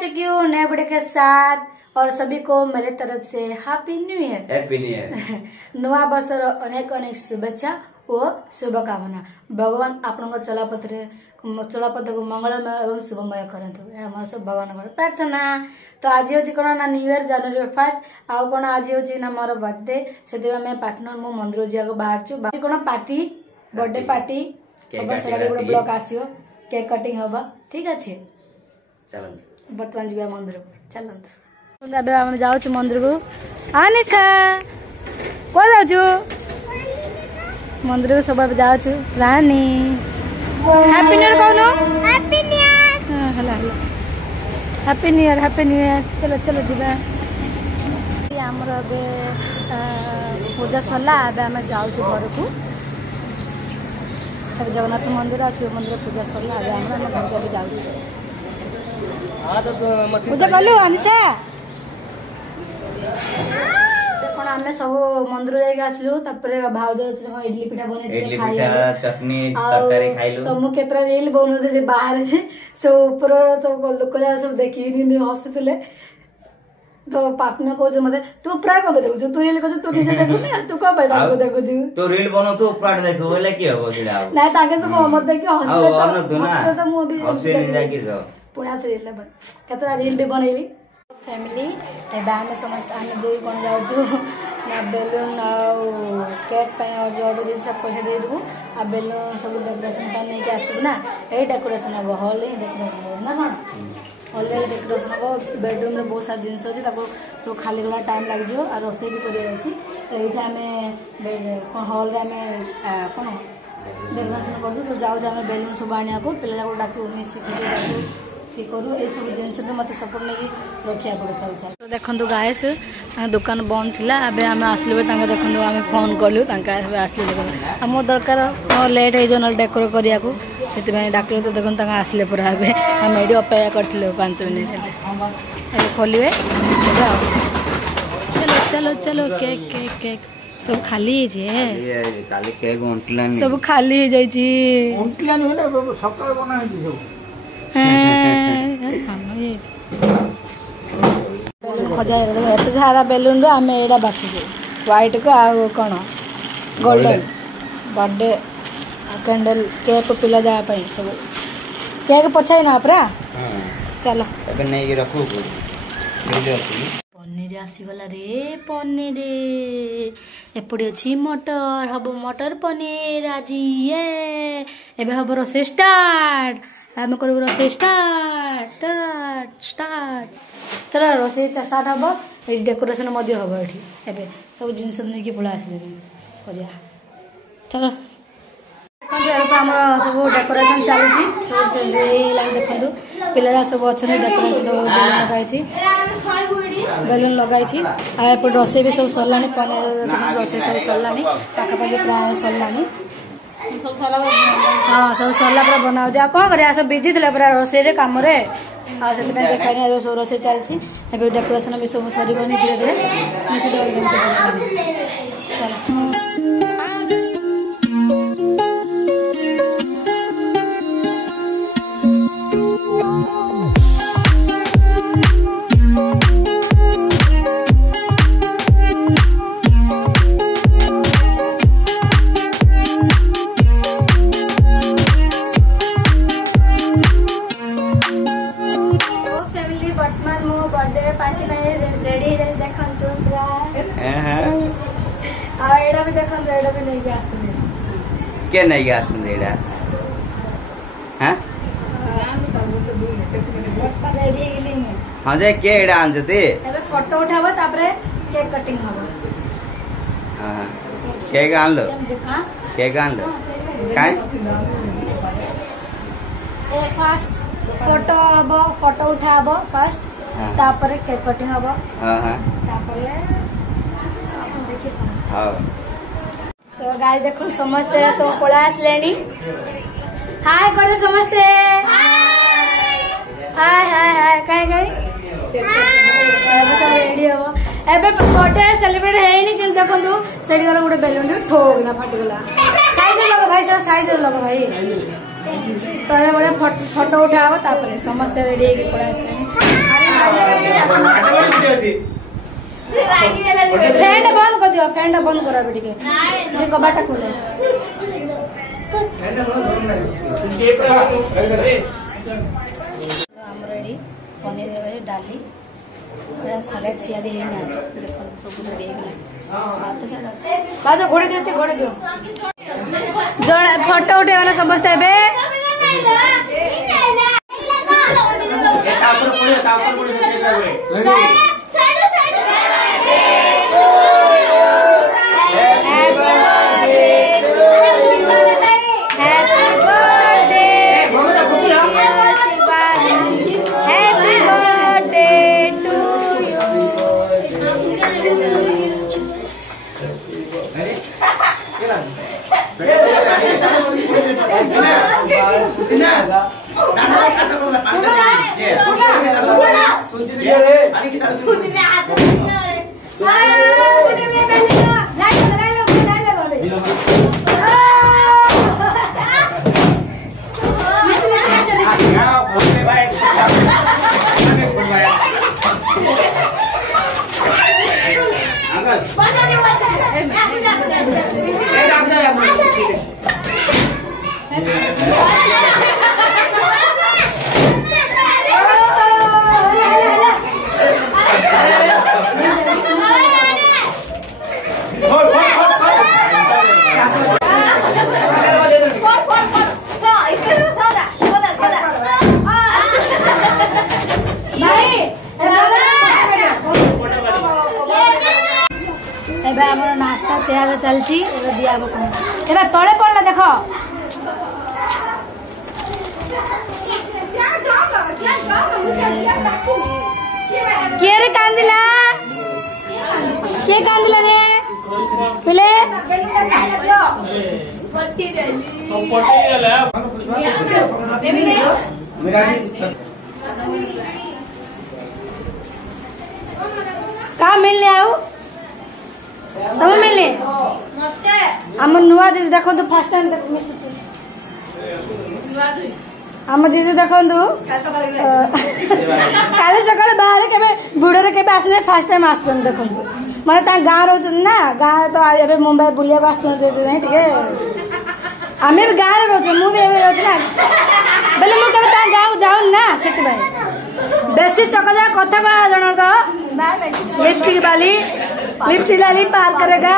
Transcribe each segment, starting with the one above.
चुकी हूँ नए वीडियो के साथ और सभी को मेरे तरफ से happy new year. Happy new year नुआ बसर अनेक अनेक शुभेच्छा और शुभकामना। भगवान आपण चलापथ को मंगलमय एवं शुभमय करंतु सब भगवान प्रार्थना। तो आज हूँ कौन ना न्यू ईयर जनवरी 1 आउ कौन आज हूँ ना मोर बर्थडे से पार्टनर मो मंदिर जाक बाहर कौन पार्टी बर्थडे पार्टी गोटे ब्लॉक आसो केक कटिंग हम ठीक अच्छे। बर्तमान जी मंदिर को चलते आम जाऊँ मंदिर को आनिशा कौन जाऊ मंदिर को सब जाऊँ रानी हैप्पी न्यू ईयर कौन happy new year happy new year चलो चलो जीवा आमर पूजा सरला आम जाऊँ घर को जगन्नाथ मंदिर आ शिव मंदिर पूजा सरला आम घर को जाऊँ पूजा कलु अनिशा कौन आम सब मंदिर जाके आसलु भाउज इडली पिठा बन खाई तो मुझे रील बनू बाहर सब ऊपर सब लोक सब देखी हसुले तो पापना कह मत तू उपरा कब देखु तू रील कर तू निजे देखु ना तू कब देखु तू रील बनो तू उपरा देखु बोले की हो सीधा ना ताके सब मत देखि हसले तो मु भी पुणा से रील केतरा रील भी बनैली फैमिली एबे समस्त आम दो कौन जाऊँ ना बेलून केक ऑर्डर सब पैसा दे देबू आ बेलून सब डेकोरेशन नहीं आसबू ना यही डेकोरेशन हम हॉल डेकोरेशन ना कौन हॉल डेकोरेशन हम बेडरूम में बहुत सारा जिनस अच्छी सब खाली गला टाइम लग और रोसे भी कर तो ये आम हॉल आम कौन डेकोरेशन कर तो जाऊँ बेलून सब आने को पिला डाकू मिसिक करूँ ये सब जिन मत सपोर्ट नहीं रखा पड़े सब साल तो देखो गायस दुकान बंद थी अबे आम आसलु देखो आम फोन कलु आसले मोर दरकार मोर लेट हो डेकोर करने को से डाक तो देखो आसले पूरा ए आम ये अपेक्षा करूँ 5 मिनट खोलिए चलो चलो चलो केक केक केक सब खाली सब खाली खजा एत सारा बेलून आम एटा बाछुचे व्हाइट को आ कौन गोल्डन बर्थडे कैंडल केक पिला जाए सब केक पछाई ना पूरा चलो पनीर आसीगला रे पनीर एपटे अच्छी मटर हम मटर पनीर आज ये एबे हम रोसे स्टार्ट आम कर रोसे स्टार्ट चलो रोसे स्टार्ट हम ये डेकोरेशन हम ये सब जिन नहीं पड़ा आस चलो आम सब डेकोरेशन चलुची देखो पिला सब अच्छे डेकोरेशन लगाई बेलून लगाई आपर रोसे भी सब सरला रोसे सब सरला पाखापाखि प्राय सरला हाँ सब सरला पूरा बना कौन कर सब बिजी थे पूरा रोसे कम देखा रोसे चलती डेकोरेशन भी सब सर धीरे धीरे चल क्या नहीं आसुंदे हाँ जे के एडा आनजते एबे फोटो उठाबो तापरे केक कटिंग हबो हां केक आन लो केक आन लो काय ए फास्ट फोटो हबो फोटो उठाबो फास्ट तापरे केक कटिंग हबो हां तापरे अपन देखि समझ हां तो गाइस देखो समझते सब पळा आसलेनी हाय करे समझते हाय हाय हाय काय काय सब रेडी हम एबे बर्थडे सेलिब्रेट हैनी कि देखंतु सेडी गला गोटे बेलून ठोकना फाटिगला साइज लगा भाई साइज लगा भाई तो ये बड़े फोटो उठाव तापर समस्त रेडी हे पड़ा फैन बंद कर दियो फैन बंद करा बेटी के जे कबाटा खोले तो हम रेडी पनीर डाली सलाड तैयारी है ना सब रेडी है बात साडा बाजा घोड़े दियो जण फोटो उठे वाला समस्त एबे एबे नाश्ता तैयार चलती दिया एबे तले पड़ला देख किए रे कांदिला रे पिले का मिलने आऊ तब मिलने आम नुआ दीदी देखो फास्ट टाइम आम दीदी देखो काली सकाल बाहर के बुढ़े के आसने फास्ट टाइम आस देखो मैं गाँव रोच ना गाँव तो मुंबई बुलिया आसते आम भी गाँव रोच मुझे रोच ना बोले मुझे गाँव जाऊन ना से बेसी चकदा कथा कह जन तो लिपस्टिक वाली पार करेगा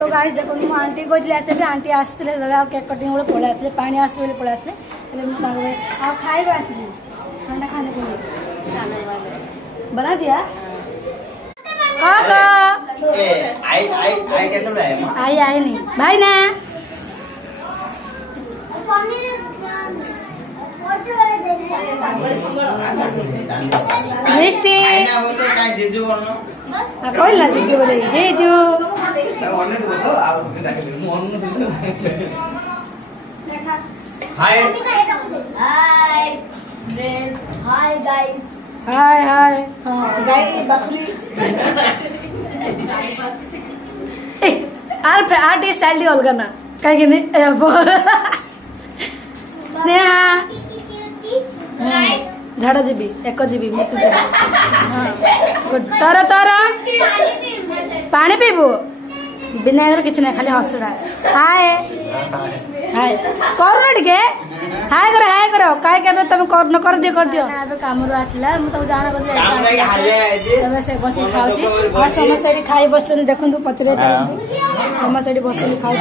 तो गाइस देखो मु आंटी कहले आसे भी आंटी आसते केक कटिंग बोले पड़े आसले पानी आसते पड़े आसले खाइबे आसली खाना खाने के लिए बना दिया आई नहीं भाई ना मिष्टी कहला जीजू बोले जीजू hi hi guys hi guys बचली आर स्टाइल दी अलग ना कहीं स्नेहा झाड़ा जीबी एक जीबी मत तर तर पानी पीबू बिना किसी ना खाली हसड़ा हाय हाय कर टे हाय करो कहीं के तुम कर दियो काम आसला मुझे जाना कर से बस खाऊँ और समस्त ये खाई बस देखु पचरे समस्त बस खाऊ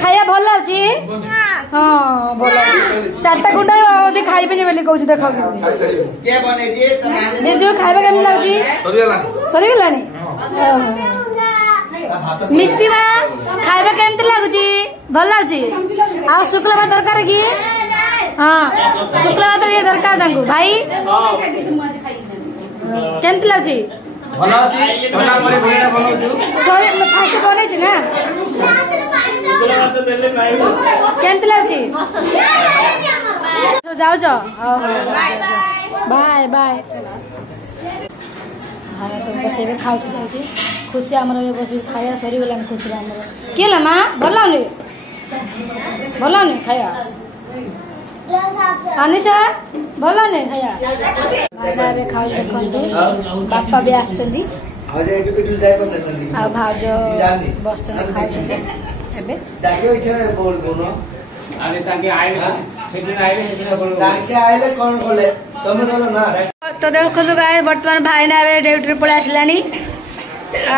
खाया भल अच्छी हाँ भल चार्टा गुंडा खाइबे बोली कौन देख जीजू खाଇବା केमती लगुच सरीगला मिष्टी मा खाଇବା केमती लगुच भल लगुच आ शुक्ला भात तरकारी की हाँ शुक्ला भात ये दरकार तांको भाई केमती लागी भल अछि सोना परे भुणीटा बनाउछु सॉरी मैं फास्ट बनै छी ना केमती लागी तो जाओ जाओ बाय बाय हाँ सब बसेबे खाऊ छी खुशी हमर बस खाया सरी गलान खुशी हमर केला मां भलाउने खाया अनिशा भलाउने खाया भाइना बे खाऊ देखंतु बापा भी आछंदी आजे एटु जाय कोन नथि आ भाज बसचन खाऊ छथि एबे डाके इच्छा बोल बोनो आले ताके आइले सेदिन आइले सेदिन बोल ताके आइले कोन बोले तमे बोलो ना तो देखो गाइस वर्तमान भाइना बे ड्यूटी पळे आसलानी आ